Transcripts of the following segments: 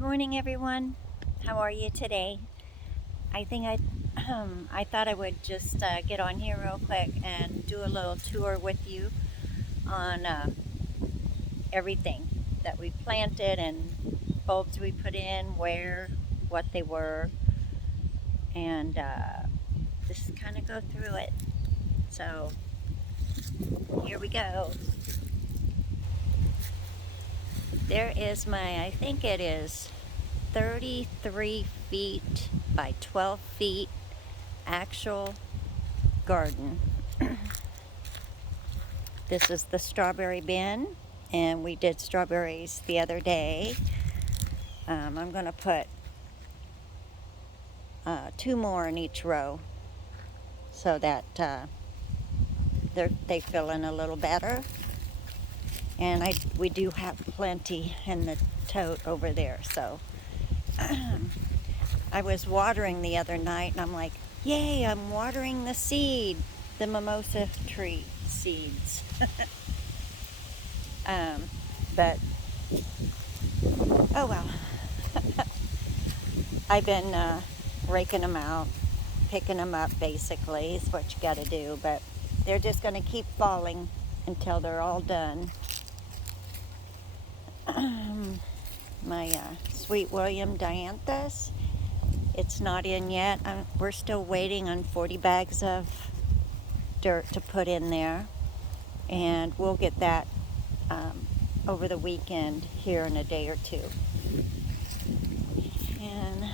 Good morning, everyone. How are you today? I think I thought I would just get on here real quick and do a little tour with you on everything that we planted and bulbs we put in, where, what they were, and just kind of go through it. So here we go. There is I think it is 33 feet by 12 feet actual garden. This is the strawberry bin, and we did strawberries the other day. I'm going to put 2 more in each row so that they fill in a little better. And we do have plenty in the tote over there. So I was watering the other night, and I'm like, yay, I'm watering the mimosa tree seeds. But, oh well. I've been raking them out, picking them up basically is what you got to do. But they're just going to keep falling until they're all done. My Sweet William dianthus, it's not in yet. We're still waiting on 40 bags of dirt to put in there, and we'll get that over the weekend here in a day or two. And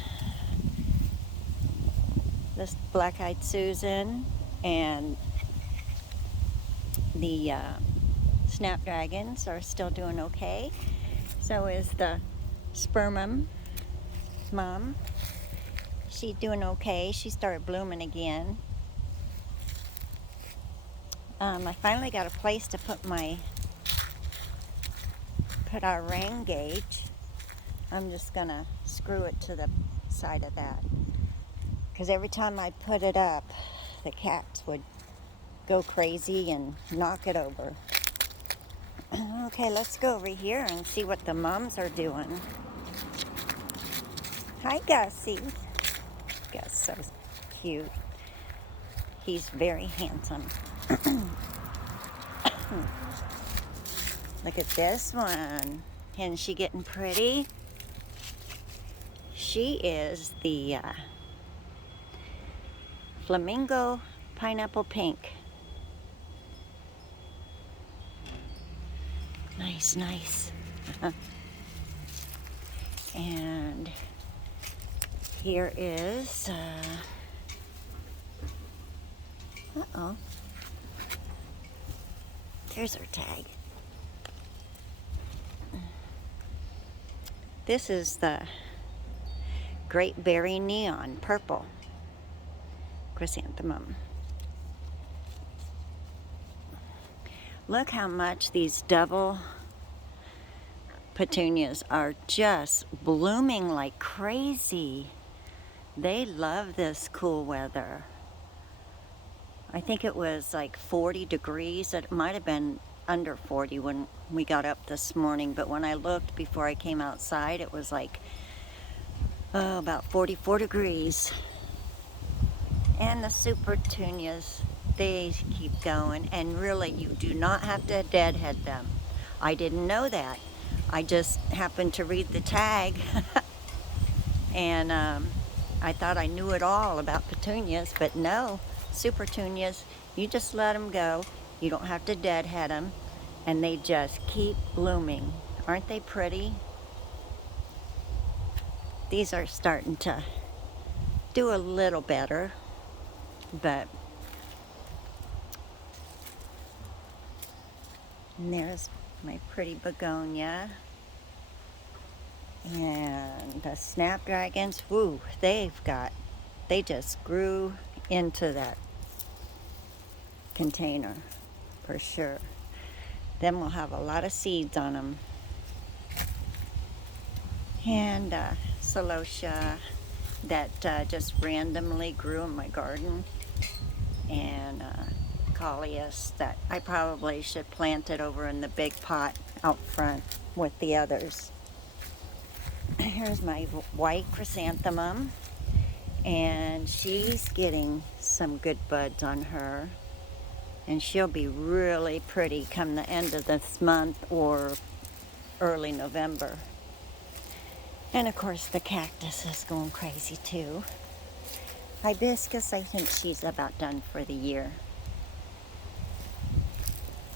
this black-eyed Susan and the snapdragons are still doing okay. So is the spermum mom. She's doing okay. She started blooming again. I finally got a place to put our rain gauge. I'm just gonna screw it to the side of that, because every time I put it up, the cats would go crazy and knock it over. Okay, let's go over here and see what the moms are doing. Hi, Gussie. Gus, so cute. He's very handsome. Look at this one. Isn't she getting pretty? She is the flamingo pineapple pink. Nice. And here is uh-oh. There's her tag. This is the Great Berry Neon Purple chrysanthemum. Look how much these double petunias are just blooming like crazy. They love this cool weather. I think it was like 40 degrees. It might have been under 40 when we got up this morning, but when I looked before I came outside, it was like about 44 degrees. And the super petunias, they keep going, and really you do not have to deadhead them. I didn't know that. I just happened to read the tag and I thought I knew it all about petunias, but no, super petunias, you just let them go. You don't have to deadhead them, and they just keep blooming. Aren't they pretty? These are starting to do a little better, but and there's my pretty begonia. And the snapdragons, woo, they just grew into that container for sure. Then we'll have a lot of seeds on them. And celosia that just randomly grew in my garden. And coleus that I probably should plant it over in the big pot out front with the others. Here's my white chrysanthemum, and she's getting some good buds on her, and she'll be really pretty come the end of this month or early November. And of course the cactus is going crazy too. Hibiscus, I think she's about done for the year.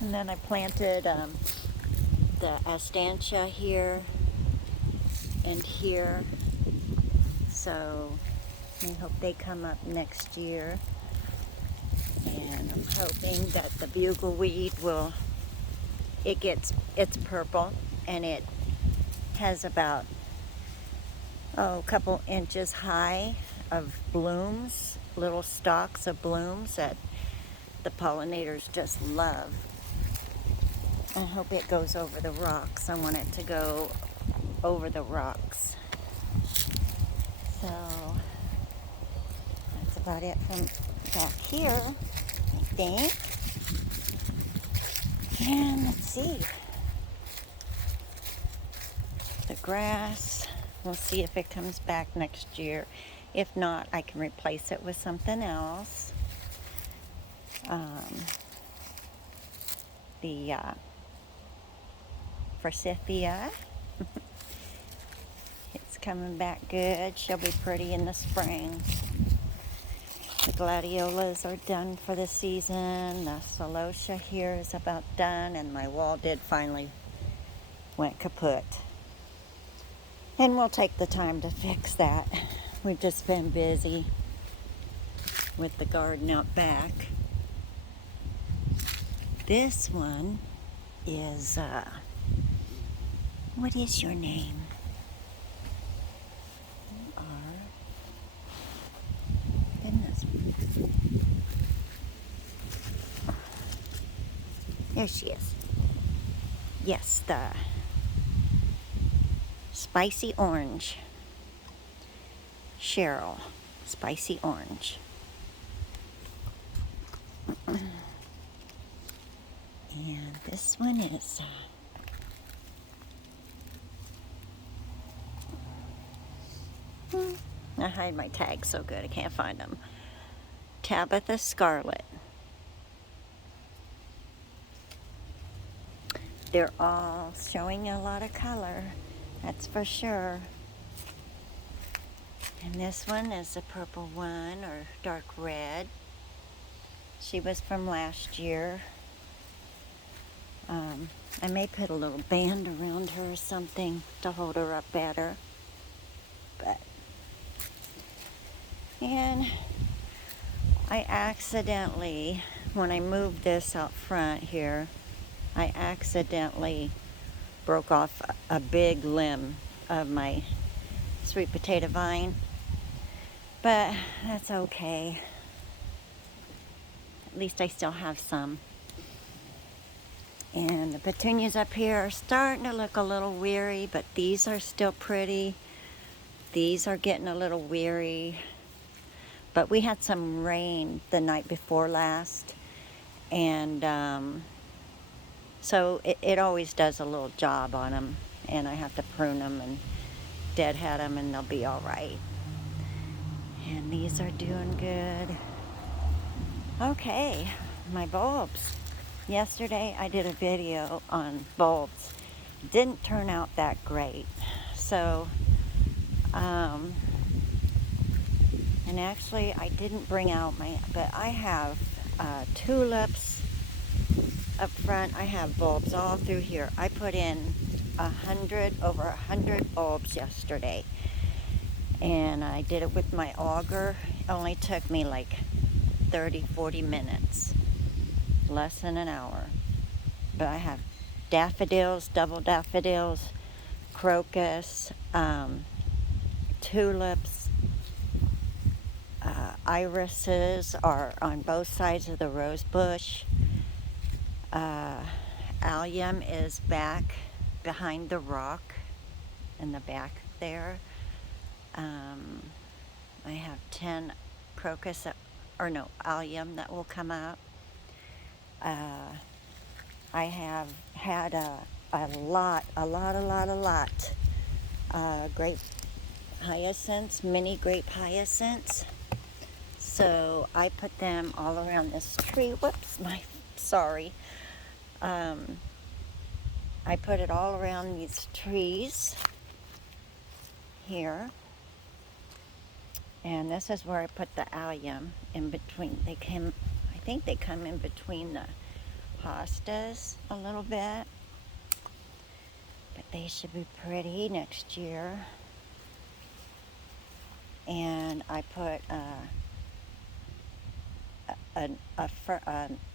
And then I planted the astantia here and here, so I hope they come up next year. And I'm hoping that the bugleweed will, it's purple, and it has about a couple inches high of blooms, little stalks of blooms that the pollinators just love. I hope it goes over the rocks. I want it to go over the rocks. So that's about it from back here, I think. And let's see. The grass, we'll see if it comes back next year. If not, I can replace it with something else. The forsythia, it's coming back good. She'll be pretty in the spring. The gladiolas are done for the season. The celosia here is about done, and my wall did finally went kaput. And we'll take the time to fix that. We've just been busy with the garden out back. This one is, what is your name? You are, goodness. There she is. Yes, the spicy orange. Cheryl, spicy orange. And this one is I hide my tags so good I can't find them. Tabitha Scarlet. They're all showing a lot of color, that's for sure. And this one is a purple one, or dark red. She was from last year. I may put a little band around her or something to hold her up better. And I accidentally, when I moved this out front here, I accidentally broke off a big limb of my sweet potato vine. But that's okay. At least I still have some. And the petunias up here are starting to look a little weary, but these are still pretty. These are getting a little weary. But we had some rain the night before last. And so it always does a little job on them. And I have to prune them and deadhead them, and they'll be all right. And these are doing good. Okay, my bulbs. Yesterday I did a video on bulbs. Didn't turn out that great. So, and actually I didn't bring out but I have tulips up front. I have bulbs all through here. I put in over 100 bulbs yesterday. And I did it with my auger. It only took me like 30-40 minutes. Less than an hour. But I have daffodils, double daffodils, crocus, tulips, irises are on both sides of the rose bush. Allium is back behind the rock in the back there. I have 10 crocus, allium that will come up. I have had a lot grape hyacinths, mini grape hyacinths. So I put them all around this tree. Whoops, sorry. I put it all around these trees here. And this is where I put the allium in between. I think they come in between the hostas a little bit. But they should be pretty next year. And I put an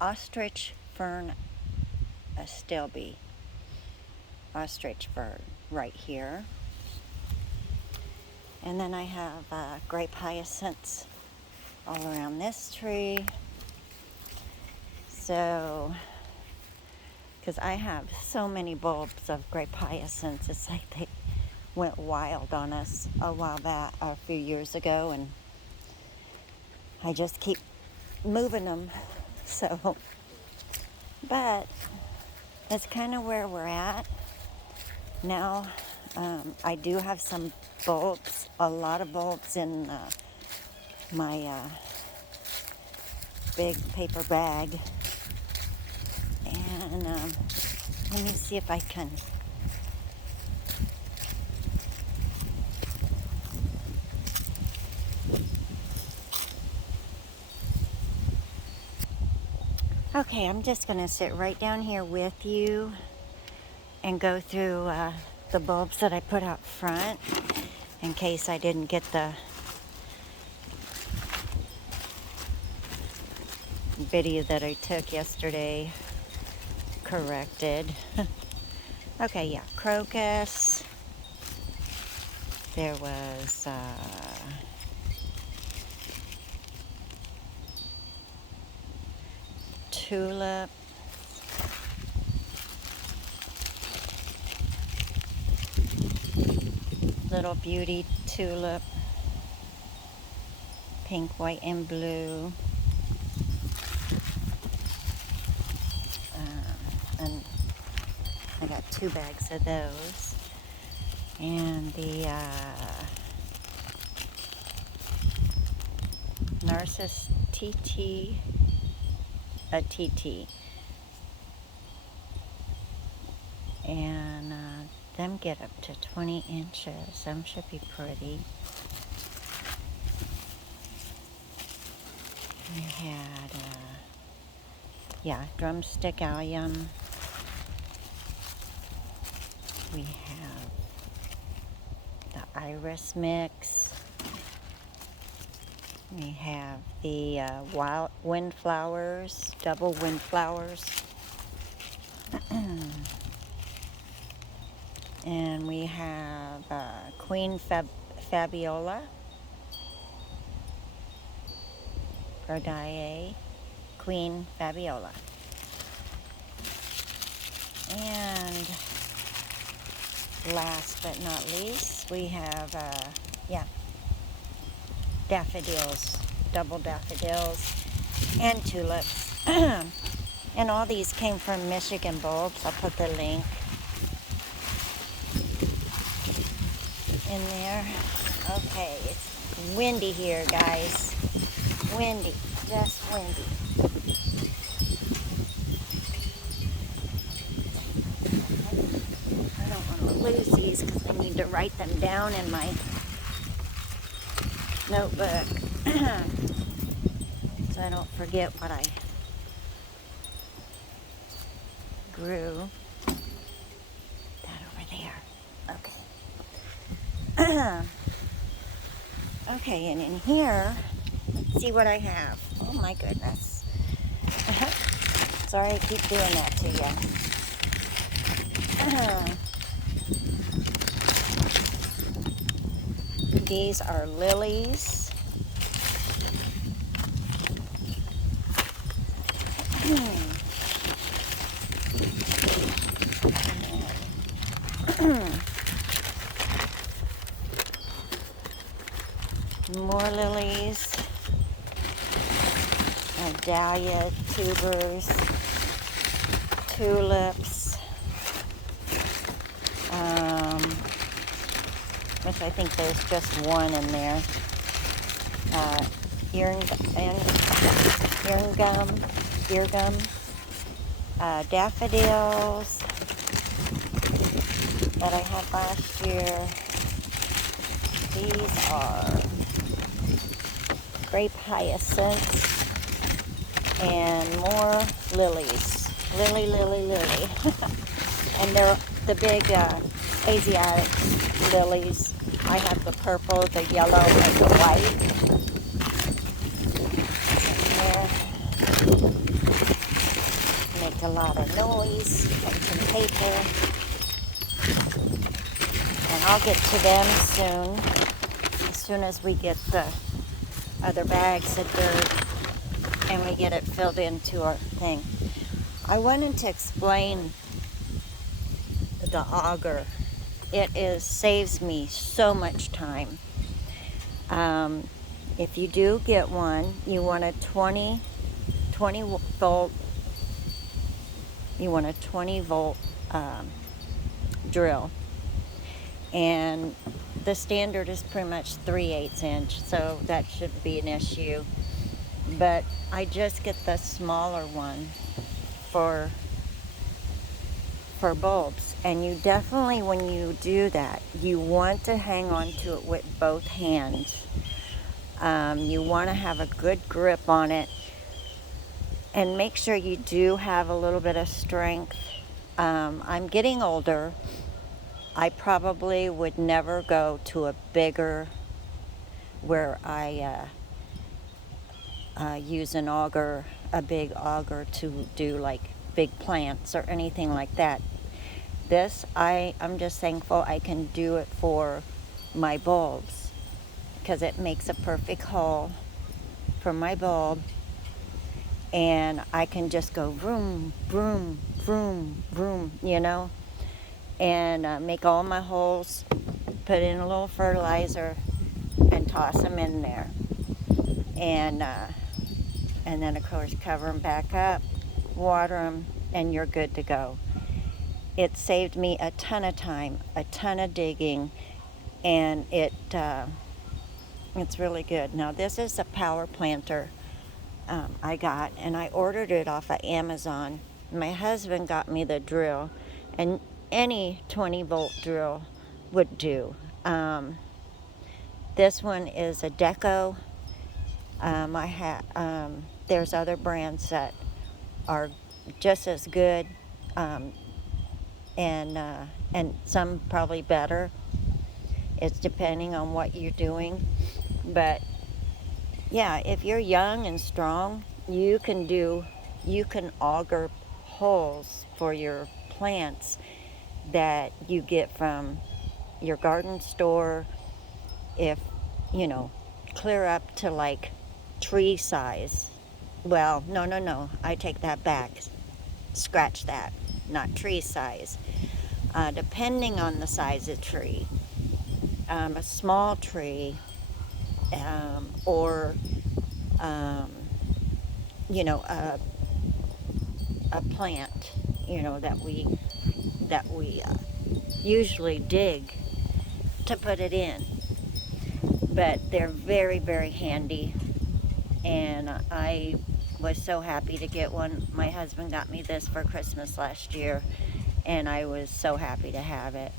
ostrich fern, a stilby ostrich fern right here. And then I have grape hyacinths all around this tree. So, because I have so many bulbs of grape hyacinths, it's like they went wild on us a few years ago, and I just keep moving them. So, but that's kind of where we're at now. I do have some bulbs, a lot of bulbs in my big paper bag. And let me see if I can okay, I'm just going to sit right down here with you and go through the bulbs that I put out front in case I didn't get the video that I took yesterday corrected. Okay, yeah, crocus. There was tulip. Little beauty tulip. Pink, white, and blue. And I got 2 bags of those. And the Narcissus TT, a TT. And them get up to 20 inches. Them should be pretty. We had, drumstick allium. We have the iris mix. We have the wild windflowers, double windflowers. And we have Queen Fabiola, Rhodiola, Queen Fabiola. And last but not least, we have, daffodils, double daffodils, and tulips. And all these came from Michigan Bulbs. I'll put the link in there. Okay, it's windy here, guys. Windy, just windy. I don't want to lose these because I need to write them down in my notebook so I don't forget what I grew. That over there. Okay. Okay, and in here, let's see what I have. Oh my goodness. Sorry I keep doing that to you. These are lilies. More lilies. Dahlia tubers. Tulips. which I think there's just one in there. Ear gum, daffodils that I had last year. These are grape hyacinths and more lilies. Lily. And they're the big Asiatic lilies. I have the purple, the yellow, and the white. And make a lot of noise and some paper. And I'll get to them soon. As soon as we get the other bags of dirt and we get it filled into our thing. I wanted to explain the auger. It saves me so much time. If you do get one, you want a 20 volt. You want a 20 volt drill, and the standard is pretty much 3/8 inch, so that shouldn't be an issue. But I just get the smaller one for bulbs, and you definitely, when you do that, you want to hang on to it with both hands. You want to have a good grip on it, and make sure you do have a little bit of strength. I'm getting older. I probably would never go to a bigger, where I use an auger, a big auger, to do like big plants or anything like that. This, I'm just thankful I can do it for my bulbs, because it makes a perfect hole for my bulb, and I can just go vroom, vroom, vroom, vroom, and make all my holes, put in a little fertilizer, and toss them in there. And then, of course, cover them back up, water them, and you're good to go. It saved me a ton of time, a ton of digging, and it's really good. Now, this is a power planter I got, and I ordered it off of Amazon. My husband got me the drill, and any 20 volt drill would do. This one is a DEKO. There's other brands that are just as good, and some probably better. It's depending on what you're doing. But yeah, if you're young and strong, you can auger holes for your plants that you get from your garden store. If clear up to like tree size. Well, no, I take that back. Scratch that. Not tree size. Depending on the size of tree. A small tree, or a plant, that we usually dig to put it in. But they're very, very handy, and I was so happy to get one. My husband got me this for Christmas last year, and I was so happy to have it.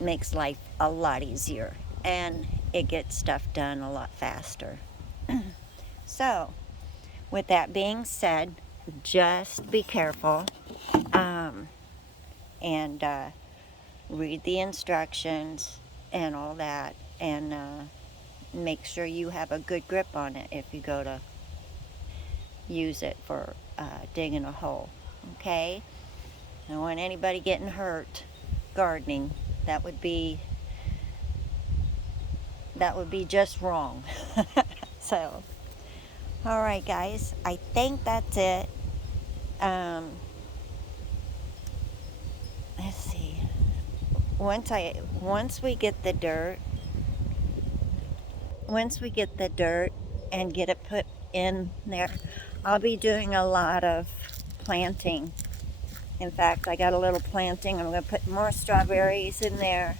Makes life a lot easier, and it gets stuff done a lot faster. So, with that being said, just be careful, and read the instructions and all that, and make sure you have a good grip on it if you go to use it for digging a hole. Okay? I don't want anybody getting hurt gardening. That would be just wrong. So, all right, guys, I think that's it. Let's see. Once we get the dirt and get it put in there, I'll be doing a lot of planting. In fact, I got a little planting. I'm going to put more strawberries in there,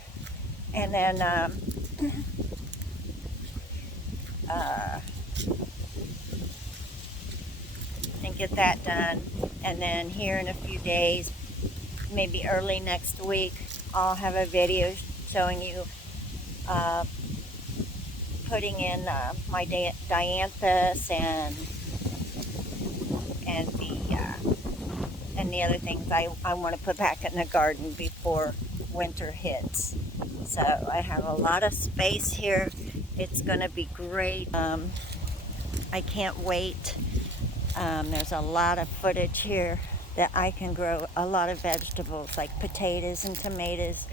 And then and get that done. And then here in a few days, maybe early next week, I'll have a video showing you putting in my dianthus and the other things I want to put back in the garden before winter hits. So I have a lot of space here. It's going to be great. I can't wait. There's a lot of footage here that I can grow a lot of vegetables like potatoes and tomatoes,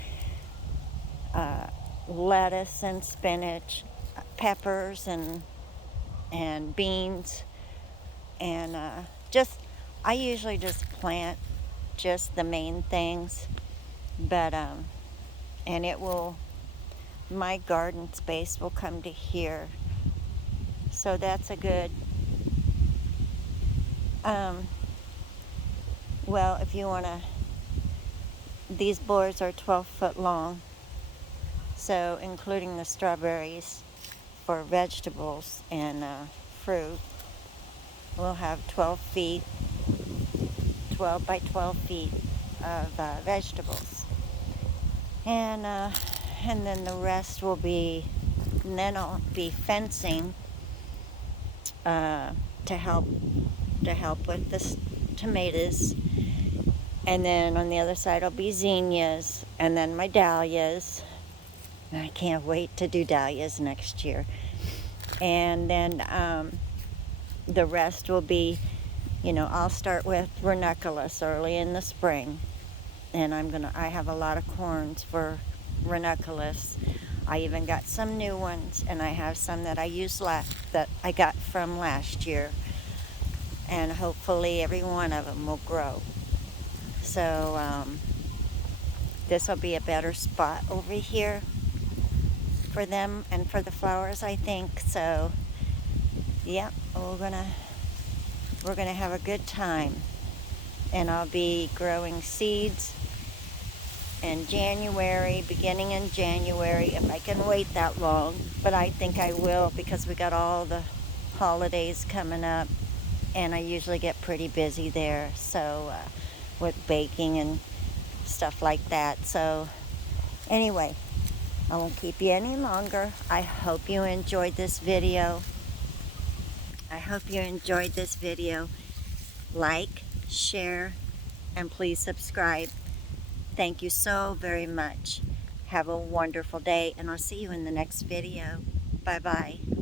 lettuce and spinach, peppers and beans, and I usually just plant just the main things, but and my garden space will come to here, so that's a good. Well, if you want to, these boards are 12 foot long, so including the strawberries for vegetables and fruit, we'll have 12 by 12 feet of vegetables. And then the rest will be, and then I'll be fencing to help with the tomatoes. And then on the other side will be zinnias, and then my dahlias. I can't wait to do dahlias next year. And then the rest will be, I'll start with ranunculus early in the spring. And I have a lot of corns for ranunculus. I even got some new ones, and I have some that that I got from last year. And hopefully every one of them will grow. So this will be a better spot over here for them and for the flowers, I think. So yeah, we're gonna have a good time. And I'll be growing seeds in January, beginning in January, if I can wait that long. But I think I will, because we got all the holidays coming up, and I usually get pretty busy there, so with baking and stuff like that. So anyway, I won't keep you any longer. I hope you enjoyed this video. Like, share, and please subscribe. Thank you so very much. Have a wonderful day, and I'll see you in the next video. Bye-bye.